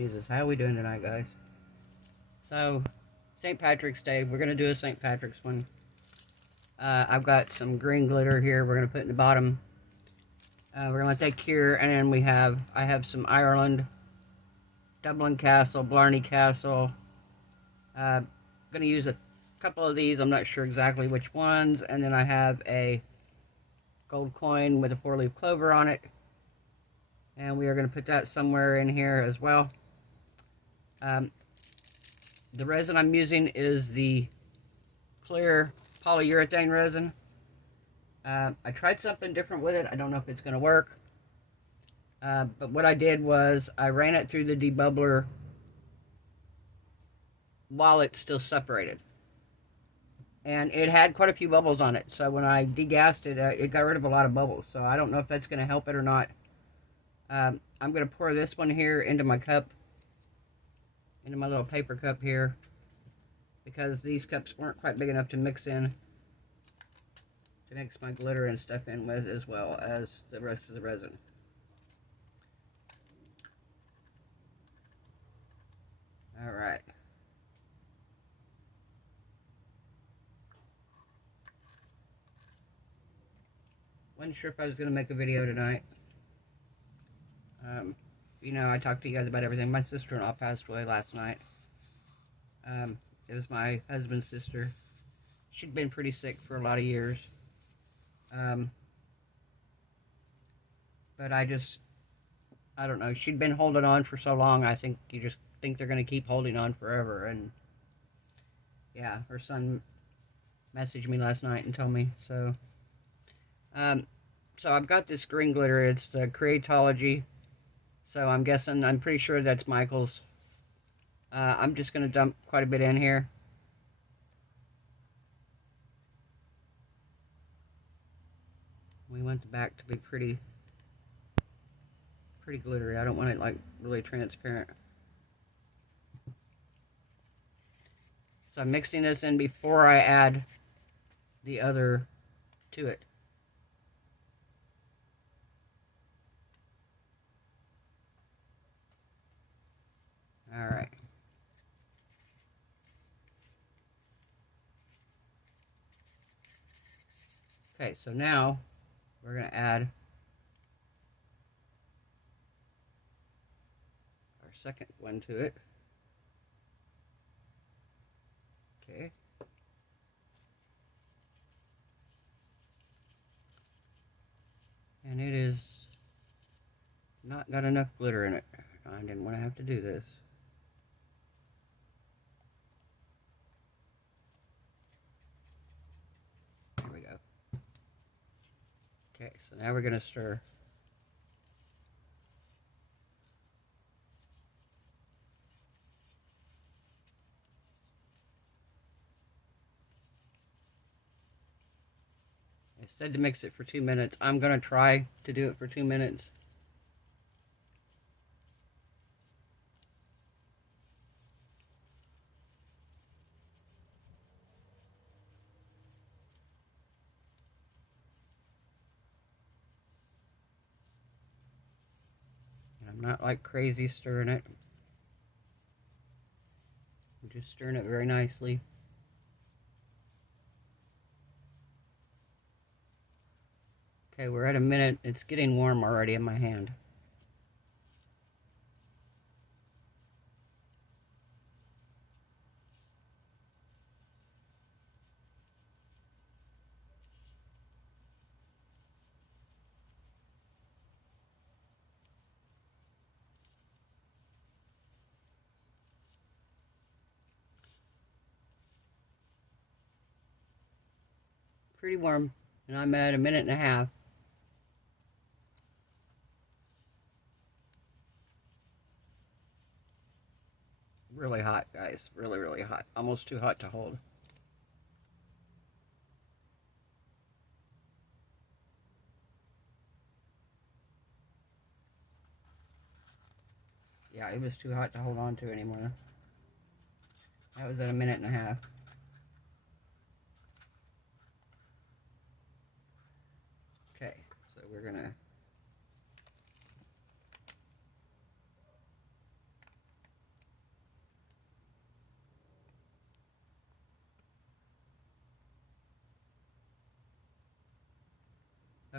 Jesus, how are we doing tonight, guys? So, St. Patrick's Day. We're going to do a St. Patrick's one. I've got some green glitter here we're going to put in the bottom. We're going to let that cure, and then I have some Ireland, Dublin Castle, Blarney Castle. Going to use a couple of these. I'm not sure exactly which ones. And then I have a gold coin with a 4-leaf clover on it. And we are going to put that somewhere in here as well. The resin I'm using is the clear polyurethane resin. I tried something different with it. I don't know if it's going to work. But what I did was I ran it through the debubbler while it's still separated. And it had quite a few bubbles on it. So when I degassed it, it got rid of a lot of bubbles. So I don't know if that's going to help it or not. I'm going to pour this one here into my cup. Into my little paper cup here. Because these cups weren't quite big enough to mix my glitter and stuff in with, as well as the rest of the resin. Alright. Wasn't sure if I was going to make a video tonight. You know, I talked to you guys about everything. My sister-in-law passed away last night. It was my husband's sister. She'd been pretty sick for a lot of years. But I don't know. She'd been holding on for so long, I think you just think they're going to keep holding on forever. And yeah, her son messaged me last night and told me. So I've got this green glitter. It's the Creatology. So I'm pretty sure that's Michael's. I'm just going to dump quite a bit in here. We want the back to be pretty glittery. I don't want it like really transparent. So I'm mixing this in before I add the other to it. All right. Okay, so now we're going to add our second one to it. Okay. And it is not got enough glitter in it. I didn't want to have to do this. There we go. Okay, so now we're going to stir. I said to mix it for 2 minutes. I'm going to try to do it for 2 minutes. And I'm not like crazy stirring it. I'm just stirring it very nicely. Okay, we're at a minute. It's getting warm already in my hand. Pretty warm, and I'm at a minute and a half. Really hot, guys. Really, really hot. Almost too hot to hold. Yeah, it was too hot to hold on to anymore. That was at a minute and a half. Okay, so we're gonna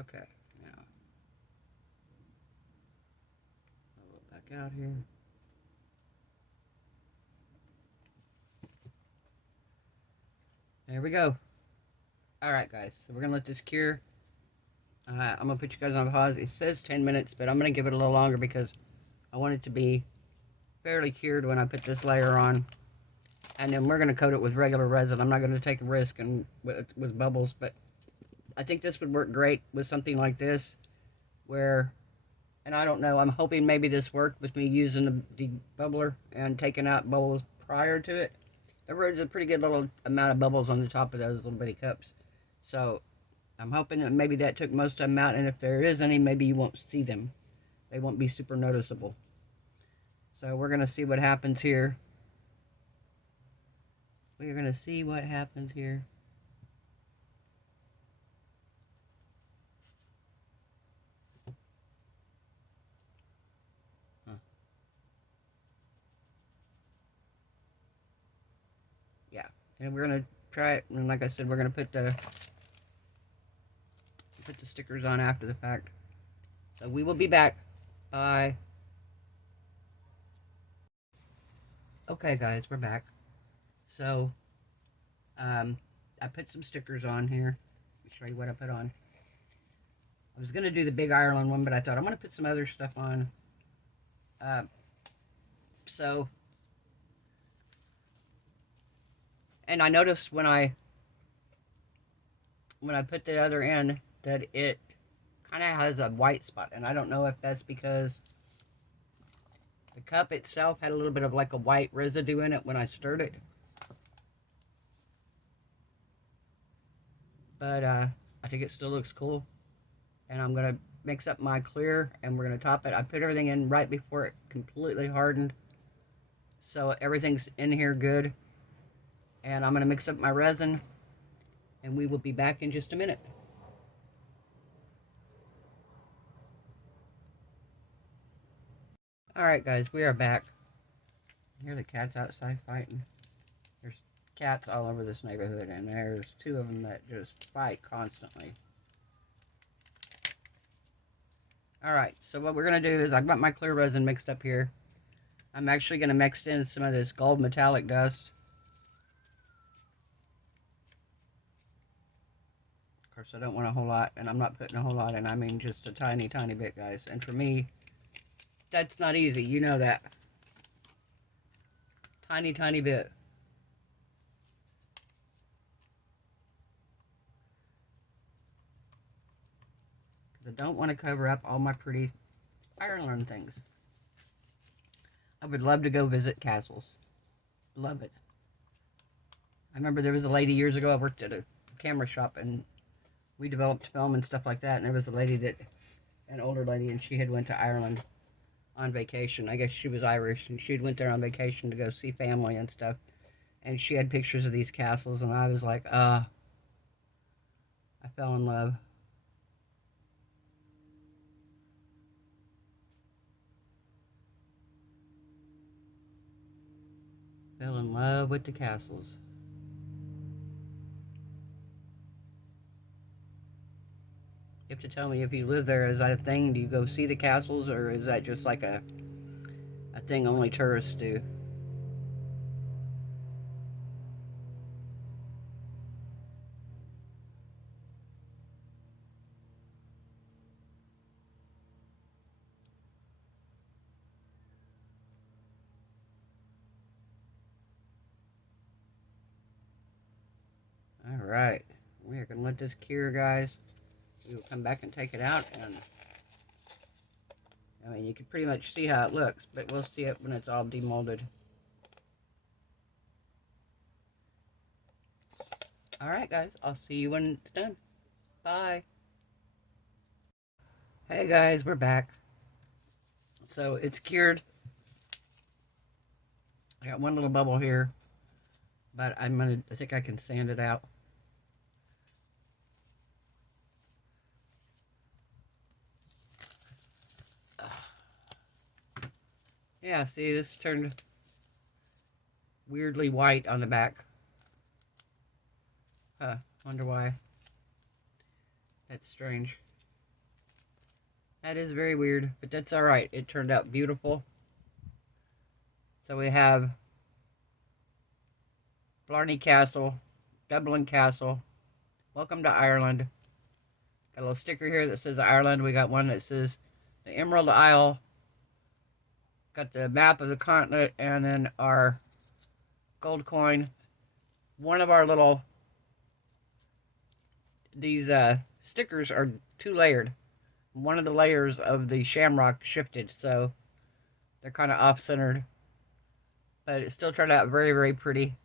Okay, now I'll look back out here. There we go. Alright guys, so we're going to let this cure. I'm going to put you guys on pause. It says 10 minutes, but I'm going to give it a little longer because I want it to be fairly cured when I put this layer on. And then we're going to coat it with regular resin. I'm not going to take a risk with bubbles, but I think this would work great with something like this where, and I don't know, I'm hoping maybe this worked with me using the debubbler and taking out bubbles prior to it. There was a pretty good little amount of bubbles on the top of those little bitty cups. So I'm hoping that maybe that took most of them out, and if there is any, maybe you won't see them. They won't be super noticeable. So we're going to see what happens here. We're going to see what happens here. Yeah, and we're going to try it, and like I said, we're going to put the stickers on after the fact. So we will be back. Bye. Okay guys, we're back. So I put some stickers on here. Let me show you what I put on. I was going to do the big Ireland one, but I thought I'm going to put some other stuff on. And I noticed when I put the other in that it kind of has a white spot, and I don't know if that's because the cup itself had a little bit of like a white residue in it when I stirred it. But I think it still looks cool. And I'm going to mix up my clear, and we're going to top it. I put everything in right before it completely hardened, so everything's in here good. And I'm going to mix up my resin, and we will be back in just a minute. Alright guys, we are back. Here are the cats outside fighting. There's cats all over this neighborhood, and there's two of them that just fight constantly. Alright, so what we're going to do is I've got my clear resin mixed up here. I'm actually going to mix in some of this gold metallic dust. Of course, I don't want a whole lot, and I'm not putting a whole lot in. I mean just a tiny, tiny bit, guys. And for me, that's not easy. You know that. Tiny, tiny bit. Because I don't want to cover up all my pretty Ireland things. I would love to go visit castles. Love it. I remember there was a lady years ago, I worked at a camera shop, and we developed film and stuff like that, and there was a lady that, an older lady, and she had went to Ireland on vacation. I guess she was Irish, and she went there on vacation to go see family and stuff, and she had pictures of these castles, and I was like, I fell in love. Fell in love with the castles. You have to tell me if you live there. Is that a thing? Do you go see the castles, or is that just like a thing only tourists do? Alright, we are going to let this cure, guys. We will come back and take it out, and I mean, you can pretty much see how it looks, but we'll see it when it's all demolded. Alright guys, I'll see you when it's done. Bye. Hey guys, we're back. So it's cured. I got one little bubble here, but I think I can sand it out. Yeah, see, this turned weirdly white on the back. Wonder why. That's strange. That is very weird, but that's alright. It turned out beautiful. So we have Blarney Castle, Dublin Castle, welcome to Ireland. Got a little sticker here that says Ireland. We got one that says the Emerald Isle. Got the map of the continent, and then our gold coin. One of our little, these stickers are 2-layered. One of the layers of the shamrock shifted, so they're kind of off-centered. But it still turned out very, very pretty.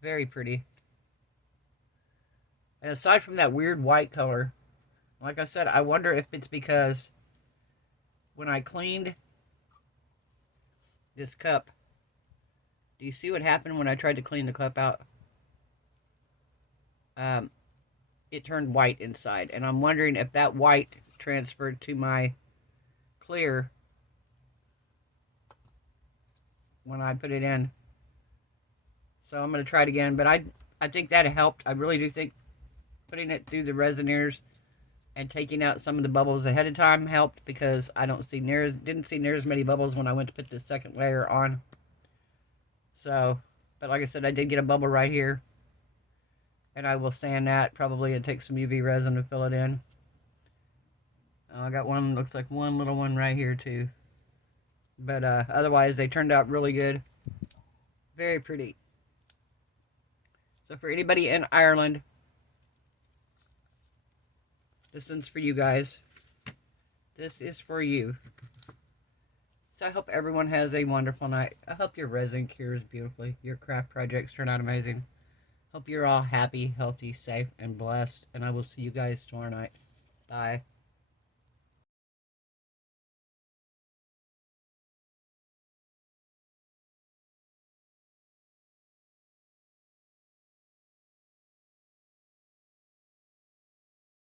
Very pretty. And aside from that weird white color, like I said, I wonder if it's because when I cleaned this cup, do you see what happened when I tried to clean the cup out? It turned white inside, and I'm wondering if that white transferred to my clear when I put it in. So I'm going to try it again, but I think that helped. I really do think putting it through the Resiners and taking out some of the bubbles ahead of time helped, because I didn't see near as many bubbles when I went to put the second layer on. So, but like I said, I did get a bubble right here, and I will sand that probably and take some UV resin to fill it in. I got one, looks like one little one right here too. But otherwise, they turned out really good. Very pretty. So for anybody in Ireland, this one's for you guys. This is for you. So I hope everyone has a wonderful night. I hope your resin cures beautifully. Your craft projects turn out amazing. Hope you're all happy, healthy, safe, and blessed. And I will see you guys tomorrow night. Bye.